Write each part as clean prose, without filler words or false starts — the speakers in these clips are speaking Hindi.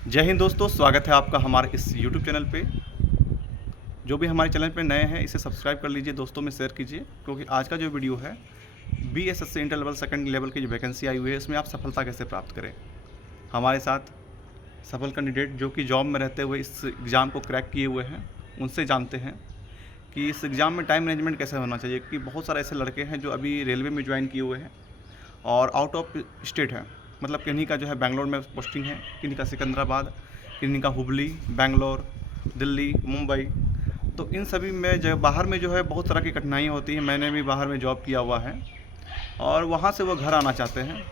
जय हिंद दोस्तों, स्वागत है आपका हमारे इस यूट्यूब चैनल पे। जो भी हमारे चैनल पे नए हैं इसे सब्सक्राइब कर लीजिए, दोस्तों में शेयर कीजिए, क्योंकि आज का जो वीडियो है BSSC inter level second level की जो वैकेंसी आई हुई है इसमें आप सफलता कैसे प्राप्त करें। हमारे साथ सफल कैंडिडेट जो कि जॉब में रहते हुए इस एग्ज़ाम को क्रैक किए हुए हैं, उनसे जानते हैं कि इस एग्ज़ाम में टाइम मैनेजमेंट कैसे होना चाहिए। क्योंकि बहुत सारे ऐसे लड़के हैं जो अभी रेलवे में ज्वाइन किए हुए हैं और आउट ऑफ स्टेट है, मतलब किन्हीं का जो है बैंगलोर में पोस्टिंग है, किन्हीं का सिकंदराबाद, किन्हीं का हुबली, बैंगलोर, दिल्ली, मुंबई। तो इन सभी में जो बाहर में जो है बहुत तरह की कठिनाइयाँ होती हैं। मैंने भी बाहर में जॉब किया हुआ है और वहाँ से वो घर आना चाहते हैं,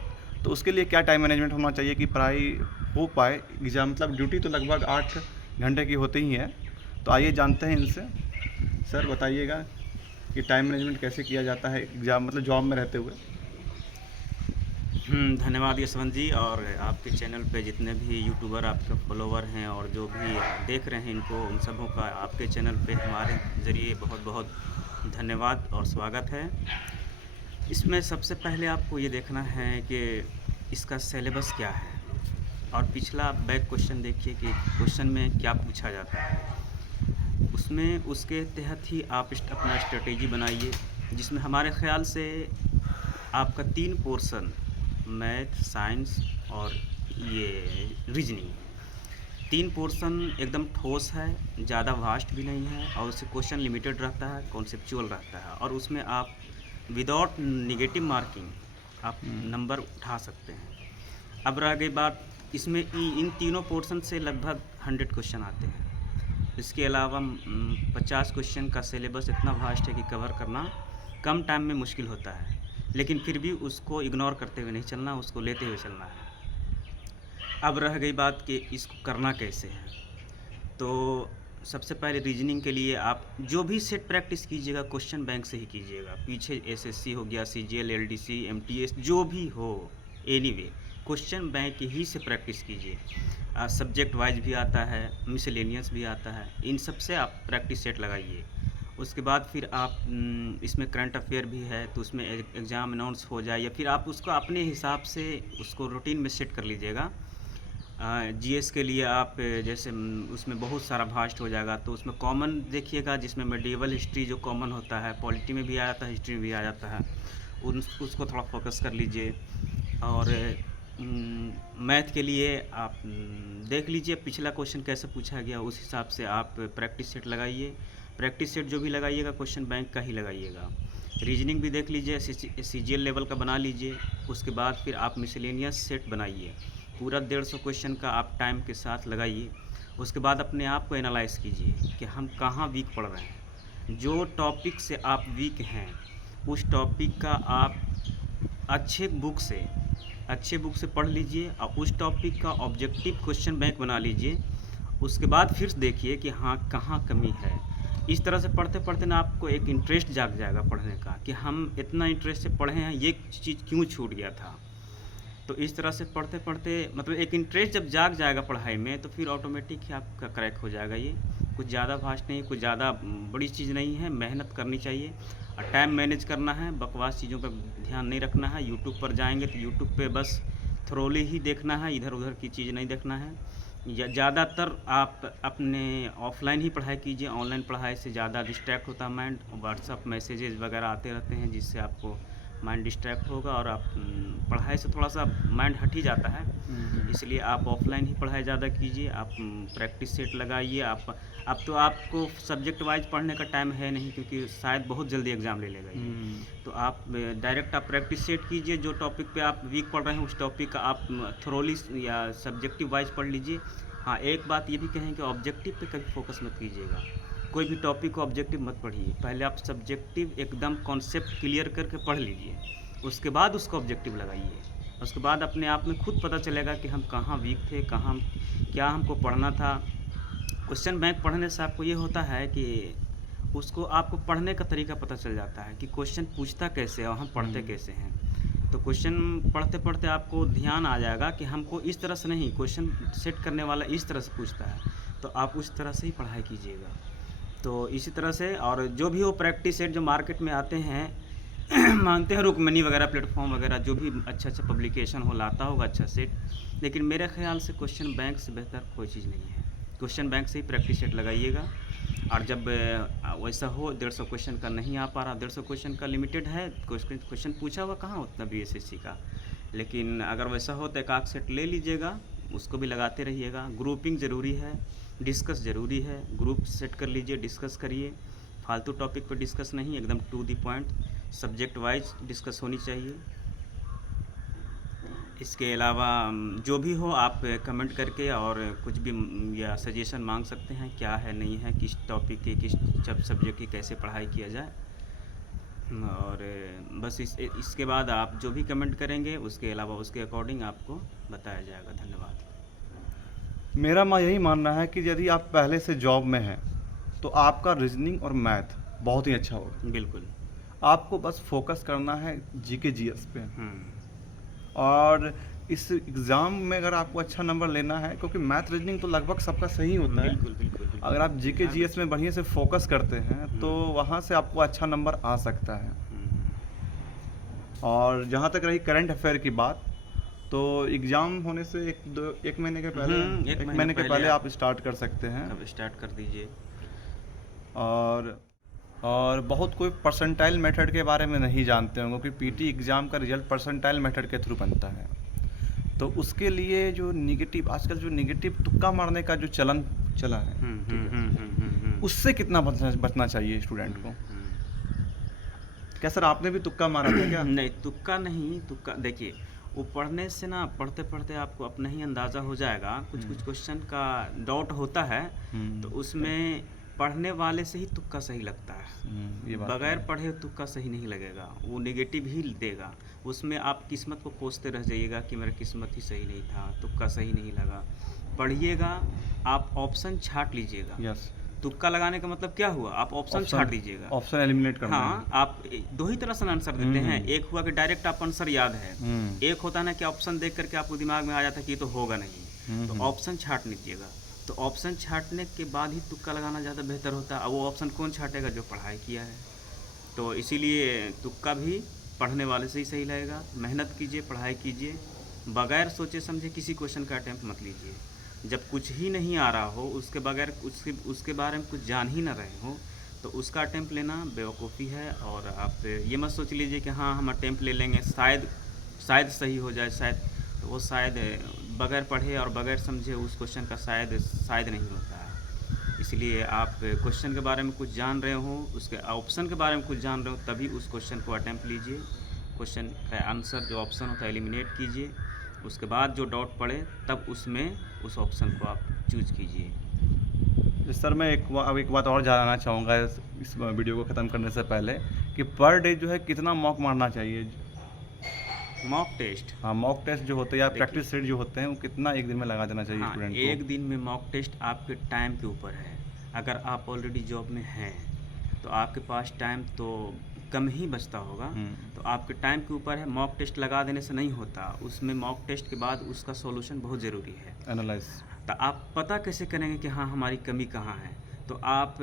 तो उसके लिए क्या टाइम मैनेजमेंट होना चाहिए कि पढ़ाई हो पाए। एग्ज़ाम मतलब ड्यूटी तो लगभग 8 घंटे की होती ही है। तो आइए जानते हैं इनसे। सर बताइएगा कि टाइम मैनेजमेंट कैसे किया जाता है एग्ज़ाम मतलब जॉब में रहते हुए। धन्यवाद यशवंत जी। और आपके चैनल पे जितने भी यूट्यूबर आपके फॉलोवर हैं और जो भी देख रहे हैं इनको, उन सबों का आपके चैनल पे हमारे ज़रिए बहुत बहुत धन्यवाद और स्वागत है। इसमें सबसे पहले आपको ये देखना है कि इसका सिलेबस क्या है और पिछला आप बैक क्वेश्चन देखिए कि क्वेश्चन में क्या पूछा जाता है। उसमें उसके तहत ही आप अपना स्ट्रेटेजी बनाइए, जिसमें हमारे ख़्याल से आपका 3 पोर्शन मैथ, साइंस और ये रीजनिंग, 3 पोर्शन एकदम ठोस है, ज़्यादा वास्ट भी नहीं है और उससे क्वेश्चन लिमिटेड रहता है, कॉन्सेप्चुअल रहता है और उसमें आप विदाउट नेगेटिव मार्किंग आप नंबर उठा सकते हैं। अब रह गई बात, इसमें इन तीनों पोर्शन से लगभग 100 क्वेश्चन आते हैं। इसके अलावा 50 क्वेश्चन का सिलेबस इतना वास्ट है कि कवर करना कम टाइम में मुश्किल होता है, लेकिन फिर भी उसको इग्नोर करते हुए नहीं चलना, उसको लेते हुए चलना है। अब रह गई बात कि इसको करना कैसे है। तो सबसे पहले रीजनिंग के लिए आप जो भी सेट प्रैक्टिस कीजिएगा क्वेश्चन बैंक से ही कीजिएगा। पीछे एसएससी हो गया, सीजीएल, एलडीसी, एमटीएस जो भी हो, एनीवे क्वेश्चन बैंक ही से प्रैक्टिस कीजिए। सब्जेक्ट वाइज भी आता है, मिसलेनियस भी आता है, इन सब से आप प्रैक्टिस सेट लगाइए। उसके बाद फिर आप इसमें करंट अफेयर भी है तो उसमें एग्ज़ाम अनाउंस हो जाए या फिर आप उसको अपने हिसाब से उसको रूटीन में सेट कर लीजिएगा। जीएस के लिए आप जैसे उसमें बहुत सारा भास्ट हो जाएगा तो उसमें कॉमन देखिएगा, जिसमें मेडिवल हिस्ट्री जो कॉमन होता है, पॉलिटी में भी आ जाता है, हिस्ट्री में भी आ जाता है, उसको थोड़ा फोकस कर लीजिए। और मैथ के लिए आप देख लीजिए पिछला क्वेश्चन कैसे पूछा गया, उस हिसाब से आप प्रैक्टिस सेट लगाइए। प्रैक्टिस सेट जो भी लगाइएगा क्वेश्चन बैंक का ही लगाइएगा। रीजनिंग भी देख लीजिए, सीजीएल लेवल का बना लीजिए। उसके बाद फिर आप मिसलेनियस सेट बनाइए, पूरा 150 क्वेश्चन का आप टाइम के साथ लगाइए। उसके बाद अपने आप को एनालाइज़ कीजिए कि हम कहाँ वीक पड़ रहे हैं। जो टॉपिक से आप वीक हैं उस टॉपिक का आप अच्छे बुक से पढ़ लीजिए और उस टॉपिक का ऑब्जेक्टिव क्वेश्चन बैंक बना लीजिए। उसके बाद फिर देखिए कि हाँ कहाँ कमी है। इस तरह से पढ़ते पढ़ते ना आपको एक इंटरेस्ट जाग जाएगा पढ़ने का कि हम इतना इंटरेस्ट से पढ़े हैं, ये चीज़ क्यों छूट गया था। तो इस तरह से पढ़ते पढ़ते मतलब एक इंटरेस्ट जब जाग जाएगा पढ़ाई में तो फिर ऑटोमेटिक ही आपका क्रैक हो जाएगा। ये कुछ ज़्यादा फास्ट नहीं, कुछ ज़्यादा बड़ी चीज़ नहीं है, मेहनत करनी चाहिए और टाइम मैनेज करना है। बकवास चीज़ों पर ध्यान नहीं रखना है। यूट्यूब पर जाएंगे तो यूट्यूब पे बस थ्रोली ही देखना है, इधर उधर की चीज़ नहीं देखना है। या ज़्यादातर आप अपने ऑफलाइन ही पढ़ाई कीजिए, ऑनलाइन पढ़ाई से ज़्यादा डिस्ट्रैक्ट होता है माइंड। व्हाट्सअप मैसेजेस वगैरह आते रहते हैं जिससे आपको माइंड डिस्ट्रैक्ट होगा और आप पढ़ाई से थोड़ा सा माइंड हट ही जाता है। इसलिए आप ऑफलाइन ही पढ़ाई ज़्यादा कीजिए, आप प्रैक्टिस सेट लगाइए। आप अब तो आपको सब्जेक्ट वाइज पढ़ने का टाइम है नहीं, क्योंकि शायद बहुत जल्दी एग्ज़ाम ले लेगा ये। तो आप डायरेक्ट आप प्रैक्टिस सेट कीजिए। जो टॉपिक पे आप वीक पढ़ रहे हैं उस टॉपिक का आप थ्रोली या सब्जेक्टिव वाइज पढ़ लीजिए। हाँ, एक बात ये भी कहें कि ऑब्जेक्टिव पे कभी फोकस मत कीजिएगा। कोई भी टॉपिक को ऑब्जेक्टिव मत पढ़िए, पहले आप सब्जेक्टिव एकदम कॉन्सेप्ट क्लियर करके पढ़ लीजिए, उसके बाद उसको ऑब्जेक्टिव लगाइए। उसके बाद अपने आप में खुद पता चलेगा कि हम कहाँ वीक थे, कहाँ क्या हमको पढ़ना था। क्वेश्चन बैंक पढ़ने से आपको ये होता है कि उसको आपको पढ़ने का तरीका पता चल जाता है कि क्वेश्चन पूछता कैसे है और हम पढ़ते कैसे हैं। तो क्वेश्चन पढ़ते पढ़ते आपको ध्यान आ जाएगा कि हमको इस तरह से नहीं, क्वेश्चन सेट करने वाला इस तरह से पूछता है, तो आप उस तरह से ही पढ़ाई कीजिएगा। तो इसी तरह से और जो भी हो प्रैक्टिस सेट जो मार्केट में आते हैं मानते हैं रुकमनी वगैरह प्लेटफॉर्म वगैरह जो भी अच्छा पब्लिकेशन हो लाता होगा अच्छा सेट, लेकिन मेरे ख्याल से क्वेश्चन बैंक से बेहतर कोई चीज़ नहीं है। क्वेश्चन बैंक से ही प्रैक्टिस सेट लगाइएगा, और जब वैसा हो 150 क्वेश्चन का नहीं आ पा रहा, 150 क्वेश्चन का लिमिटेड है, क्वेश्चन पूछा हुआ कहाँ उतना BSSC का, लेकिन अगर वैसा हो तो एक आध सेट ले लीजिएगा, उसको भी लगाते रहिएगा। ग्रुपिंग ज़रूरी है, डिस्कस ज़रूरी है, ग्रुप सेट कर लीजिए, डिस्कस करिए, फालतू टॉपिक पर डिस्कस नहीं, एकदम to the point subject wise discuss होनी चाहिए। इसके अलावा जो भी हो आप कमेंट करके और कुछ भी या सजेशन मांग सकते हैं, क्या है नहीं है, किस टॉपिक की किस सब्जेक्ट की कैसे पढ़ाई किया जाए, और बस इसके बाद आप जो भी कमेंट करेंगे उसके अलावा उसके अकॉर्डिंग आपको बताया जाएगा। धन्यवाद। मेरा यही मानना है कि यदि आप पहले से जॉब में हैं तो आपका रीजनिंग और मैथ बहुत ही अच्छा होगा। बिल्कुल। आपको बस फोकस करना है जीके जीएस पे, और इस एग्ज़ाम में अगर आपको अच्छा नंबर लेना है, क्योंकि मैथ रीजनिंग तो लगभग सबका सही होता है, बिल्कुल बिल्कुल बिल्कुल। अगर आप जीके जीएस में बढ़िया से फोकस करते हैं तो वहाँ से आपको अच्छा नंबर आ सकता है। और जहाँ तक रही करंट अफेयर की बात, तो एग्ज़ाम होने से एक महीने के पहले एक महीने के पहले आप स्टार्ट कर सकते हैं। अब स्टार्ट कर दीजिए। और बहुत कोई परसेंटाइल मेथड के बारे में नहीं जानते होंगे, क्योंकि पीटी एग्ज़ाम का रिजल्ट परसेंटाइल मेथड के थ्रू बनता है। तो उसके लिए जो निगेटिव, आजकल जो निगेटिव तुक्का मारने का जो चलन चला है, उससे कितना बचना चाहिए स्टूडेंट को? क्या सर आपने भी तुक्का मारा था क्या? नहीं, तुक्का नहीं, तुक्का देखिए वो पढ़ने से ना, पढ़ते पढ़ते आपको अपना ही अंदाज़ा हो जाएगा। कुछ क्वेश्चन का डाउट होता है तो उसमें पढ़ने वाले से ही तुक्का सही लगता है, ये बात बगैर पढ़े तुक्का सही नहीं लगेगा, वो नेगेटिव ही देगा। उसमें आप किस्मत को कोसते रह जाइएगा कि मेरा किस्मत ही सही नहीं था, तुक्का सही नहीं लगा। पढ़िएगा, आप ऑप्शन छांट लीजिएगा। यस, तुक्का लगाने का मतलब क्या हुआ, आप ऑप्शन छांट दीजिएगा, ऑप्शन एलिमिनेट करना हाँ, आप दो ही तरह से आंसर देते हैं। एक हुआ कि डायरेक्ट आप आंसर याद है, एक होता है ना कि ऑप्शन देख करके आपको दिमाग में आ जाता है कि ये तो होगा नहीं, तो ऑप्शन छांट लीजिएगा। तो ऑप्शन छांटने के बाद ही तुक्का लगाना ज़्यादा बेहतर होता है। अब वो ऑप्शन कौन छांटेगा, जो पढ़ाई किया है। तो इसीलिए तुक्का भी पढ़ने वाले से ही सही लगेगा। मेहनत कीजिए, पढ़ाई कीजिए, बगैर सोचे समझे किसी क्वेश्चन का अटैम्प्ट मत लीजिए। जब कुछ ही नहीं आ रहा हो, उसके बगैर उसके बारे में कुछ जान ही ना रहे हो, तो उसका अटैम्प्ट लेना बेवकूफ़ी है। और आप ये मत सोच लीजिए कि हाँ हम अटैम्प्ट ले लेंगे, शायद सही हो जाए, शायद, तो वो शायद बगैर पढ़े और बगैर समझे उस क्वेश्चन का शायद नहीं होता है। इसलिए आप क्वेश्चन के बारे में कुछ जान रहे हो, उसके ऑप्शन के बारे में कुछ जान रहे हो, तभी उस क्वेश्चन को अटैम्प्ट लीजिए। क्वेश्चन का आंसर जो ऑप्शन होता है एलिमिनेट कीजिए, उसके बाद जो डाउट पड़े तब उसमें उस ऑप्शन को आप चूज कीजिए। सर मैं अब एक बात और जानना चाहूँगा इस वीडियो को ख़त्म करने से पहले, कि पर डे जो है कितना मॉक मारना चाहिए? मॉक टेस्ट, हाँ, मॉक टेस्ट जो होते हैं या प्रैक्टिस सेट जो होते हैं, वो कितना एक दिन में लगा देना चाहिए स्टूडेंट को? एक दिन में मॉक टेस्ट आपके टाइम के ऊपर है। अगर आप ऑलरेडी जॉब में हैं तो आपके पास टाइम तो कम ही बचता होगा, तो आपके टाइम के ऊपर है। मॉक टेस्ट लगा देने से नहीं होता, उसमें मॉक टेस्ट के बाद उसका सॉल्यूशन बहुत ज़रूरी है, एनालाइज। तो आप पता कैसे करेंगे कि हाँ हमारी कमी कहाँ है? तो आप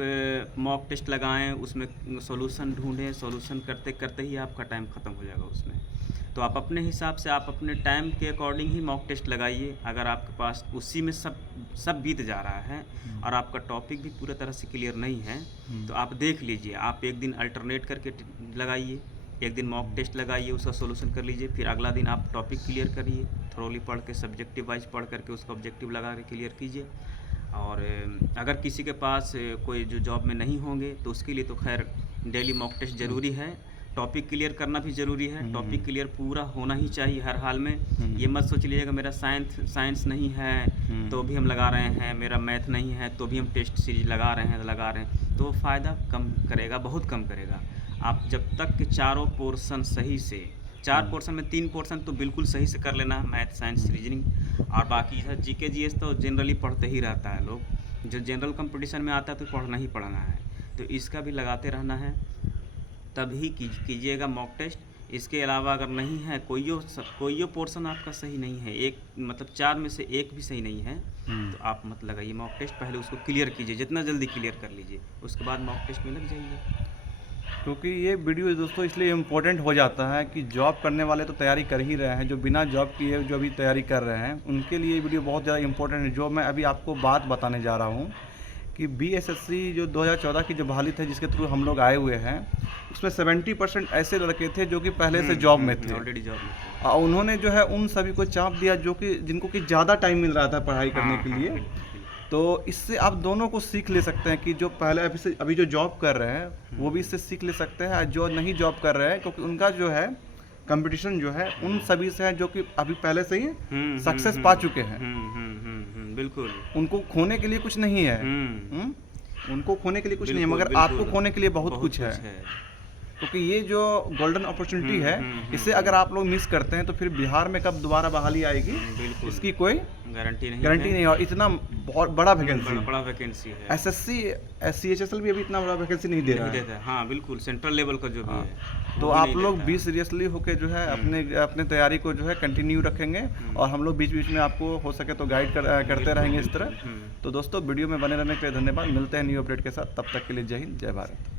मॉक टेस्ट लगाएं, उसमें सॉल्यूशन ढूंढें, सॉल्यूशन करते करते ही आपका टाइम ख़त्म हो जाएगा उसमें। तो आप अपने हिसाब से, आप अपने टाइम के अकॉर्डिंग ही मॉक टेस्ट लगाइए। अगर आपके पास उसी में सब बीत जा रहा है और आपका टॉपिक भी पूरी तरह से क्लियर नहीं है, तो आप देख लीजिए, आप एक दिन अल्टरनेट करके लगाइए, एक दिन मॉक टेस्ट लगाइए, उसका सोल्यूशन कर लीजिए, फिर अगला दिन आप टॉपिक क्लियर करिए, थोरोली पढ़ के सब्जेक्टिव वाइज पढ़ करके उसका ऑब्जेक्टिव लगा के क्लियर कीजिए। और अगर किसी के पास कोई जो जॉब में नहीं होंगे तो उसके लिए तो खैर डेली मॉक टेस्ट ज़रूरी है, टॉपिक क्लियर करना भी ज़रूरी है। टॉपिक क्लियर पूरा होना ही चाहिए हर हाल में। ये मत सोच लीजिएगा मेरा साइंस नहीं है तो भी हम लगा रहे हैं, मेरा मैथ नहीं है तो भी हम टेस्ट सीरीज लगा रहे हैं, तो फ़ायदा कम करेगा, बहुत कम करेगा। आप जब तक कि चारों पोर्शन सही से, 4 पोर्शन में 3 पोर्शन तो बिल्कुल सही से कर लेना है, मैथ, साइंस, रीजनिंग, और बाकी है जीके जीएस तो जनरली पढ़ते ही रहता है लोग, जो जनरल कंपटीशन में आता है तो पढ़ना ही पढ़ना है, तो इसका भी लगाते रहना है, तभी कीजिएगा मॉक टेस्ट। इसके अलावा अगर नहीं है, कोई पोर्शन आपका सही नहीं है, एक मतलब 4 में से एक भी सही नहीं है, तो आप मत लगाइए मॉक टेस्ट, पहले उसको क्लियर कीजिए, जितना जल्दी क्लियर कर लीजिए, उसके बाद मॉक टेस्ट में लग जाइए। क्योंकि ये वीडियो दोस्तों इसलिए इम्पोर्टेंट हो जाता है कि जॉब करने वाले तो तैयारी कर ही रहे हैं, जो बिना जॉब किए जो अभी तैयारी कर रहे हैं उनके लिए ये वीडियो बहुत ज़्यादा इम्पोर्टेंट है। जो मैं अभी आपको बात बताने जा रहा हूँ कि BSSC जो 2014 की जो बहाली थे जिसके थ्रू हम लोग आए हुए हैं, उसमें 70% ऐसे लड़के थे जो कि पहले से जॉब में थे, ऑलरेडी जॉब में थे। और उन्होंने जो है उन सभी को चाप दिया जो कि जिनको कि ज़्यादा टाइम मिल रहा था पढ़ाई करने के लिए। तो इससे आप दोनों को सीख ले सकते हैं कि जो पहले अभी जो जॉब कर रहे हैं वो भी इससे सीख ले सकते हैं, और जो नहीं जॉब कर रहे हैं क्योंकि उनका जो है कंपटीशन जो है उन सभी से है जो कि अभी पहले से ही सक्सेस पा चुके हैं। बिल्कुल, उनको खोने के लिए कुछ नहीं है। उनको खोने के लिए कुछ नहीं है, मगर आपको खोने के लिए बहुत कुछ है। क्योंकि ये जो गोल्डन अपॉर्चुनिटी है, इसे अगर आप लोग मिस करते हैं तो फिर बिहार में कब दोबारा बहाली आएगी इसकी कोई गारंटी नहीं। और इतना बहुत बड़ा वैकेंसी है। SSC CHSL भी अभी इतना बड़ा वैकेंसी नहीं दे रहा है। हाँ बिल्कुल, सेंट्रल लेवल का जो भी है। तो आप लोग भी सीरियसली होके जो है अपने तैयारी को जो है कंटिन्यू रखेंगे, और हम लोग बीच बीच में आपको हो सके तो गाइड करते रहेंगे इस तरह। तो दोस्तों वीडियो में बने रहने के लिए धन्यवाद। मिलते हैं न्यू अपडेट के साथ, तब तक के लिए जय हिंद, जय भारत।